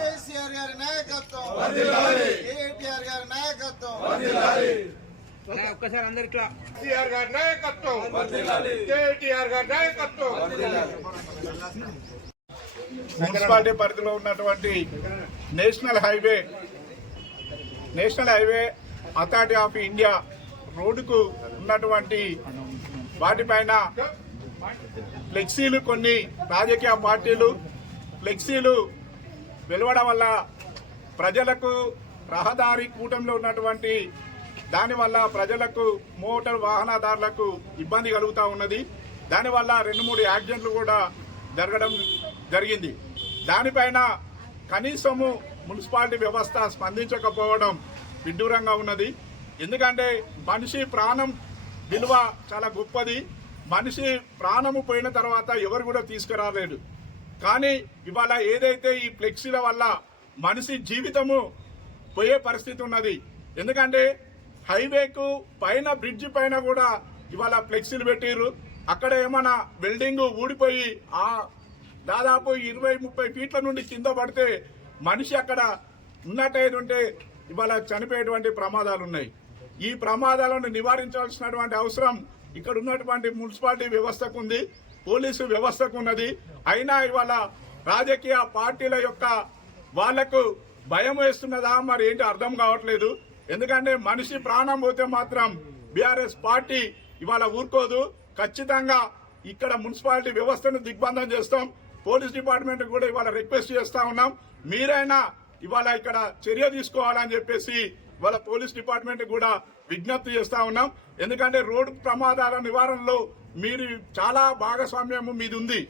కేసీఆర్ గారి నాయకత్వం, కేటీఆర్ గారి నాయకత్వం, ఒక్కసారి అందరు ఇట్లా కేసీఆర్ గారి నాయకత్వం, కేటీఆర్ గారి నాయకత్వం. మున్సిపాలిటీ పరిధిలో ఉన్నటువంటి national highway authority of India రోడ్డుకు ఉన్నటువంటి వాటిపైన ఫ్లెక్సీలు, కొన్ని రాజకీయ పార్టీలు ఫ్లెక్సీలు వెలువడం వల్ల ప్రజలకు రహదారి కూటమిలో ఉన్నటువంటి దానివల్ల ప్రజలకు మోటార్ వాహనదారులకు ఇబ్బంది కలుగుతూ ఉన్నది. దానివల్ల 2-3 యాక్సిడెంట్లు కూడా జరగడం జరిగింది. దానిపైన కనీసము మున్సిపాలిటీ వ్యవస్థ స్పందించకపోవడం విడ్డూరంగా ఉన్నది. ఎందుకంటే మనిషి ప్రాణం విలువ చాలా గొప్పది. మనిషి ప్రాణము పోయిన తర్వాత ఎవరు కూడా తీసుకురాలేడు. కానీ ఇవాళ ఏదైతే ఈ ఫ్లెక్సీల వల్ల మనిషి జీవితము పోయే పరిస్థితి ఉన్నది. ఎందుకంటే హైవేకు పైన బ్రిడ్జి పైన కూడా ఇవాళ ఫ్లెక్సీలు పెట్టిర్రు. అక్కడ ఏమైనా వెల్డింగ్ ఊడిపోయి దాదాపు 20-30 ఫీట్ల నుండి కింద పడితే మనిషి అక్కడ ఉన్నట్టయితే ఉంటే ఇవాళ చనిపోయేటువంటి ప్రమాదాలు ఉన్నాయి. ఈ ప్రమాదాలను నివారించాల్సినటువంటి అవసరం ఇక్కడ ఉన్నటువంటి మున్సిపాలిటీ వ్యవస్థకు ఉంది, పోలీసు వ్యవస్థకు ఉన్నది. అయినా ఇవాళ రాజకీయ పార్టీల యొక్క వాళ్లకు భయం వేస్తున్నదా మరి ఏంటి అర్థం కావట్లేదు. ఎందుకంటే మనిషి ప్రాణం పోతే మాత్రం బీఆర్ఎస్ పార్టీ ఇవాళ ఊరుకోదు. ఖచ్చితంగా ఇక్కడ మున్సిపాలిటీ వ్యవస్థను దిగ్బంధం చేస్తాం. పోలీస్ డిపార్ట్మెంట్ కూడా ఇవాళ రిక్వెస్ట్ చేస్తా ఉన్నాం, మీరైనా ఇవాళ ఇక్కడ చర్య తీసుకోవాలని చెప్పేసి ఇవాళ పోలీస్ డిపార్ట్మెంట్ కూడా విజ్ఞప్తి చేస్తా ఉన్నాం. ఎందుకంటే రోడ్డు ప్రమాదాల నివారణలో మీరు చాలా భాగస్వామ్యం మీది ఉంది.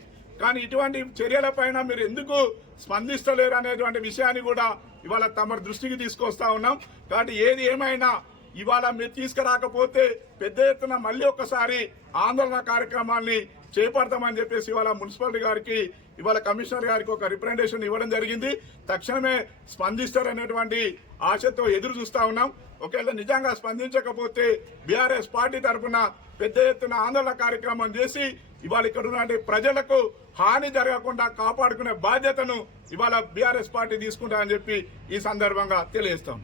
కానీ ఇటువంటి చర్యలపైన మీరు ఎందుకు స్పందిస్తలేరు అనేటువంటి విషయాన్ని కూడా ఇవాళ తమ దృష్టికి తీసుకొస్తా ఉన్నాం. కాబట్టి ఏది ఏమైనా ఇవాళ మీరు తీసుకురాకపోతే పెద్ద ఎత్తున మళ్ళీ ఒక్కసారి ఆందోళన కార్యక్రమాల్ని చేపడతామని చెప్పేసి ఇవాళ మున్సిపాలిటీ గారికి, ఇవాళ కమిషనర్ గారికి ఒక రిప్రజెంటేషన్ ఇవ్వడం జరిగింది. తక్షణమే స్పందిస్తారనేటువంటి ఆశతో ఎదురు చూస్తా ఉన్నాం. ఒకవేళ నిజంగా స్పందించకపోతే బీఆర్ఎస్ పార్టీ తరఫున పెద్ద ఎత్తున ఆందోళన కార్యక్రమం చేసి ఇవాళ ఇక్కడ ఉన్న ప్రజలకు హాని జరగకుండా కాపాడుకునే బాధ్యతను ఇవాళ బీఆర్ఎస్ పార్టీ తీసుకుంటామని చెప్పి ఈ సందర్భంగా తెలియజేస్తాం.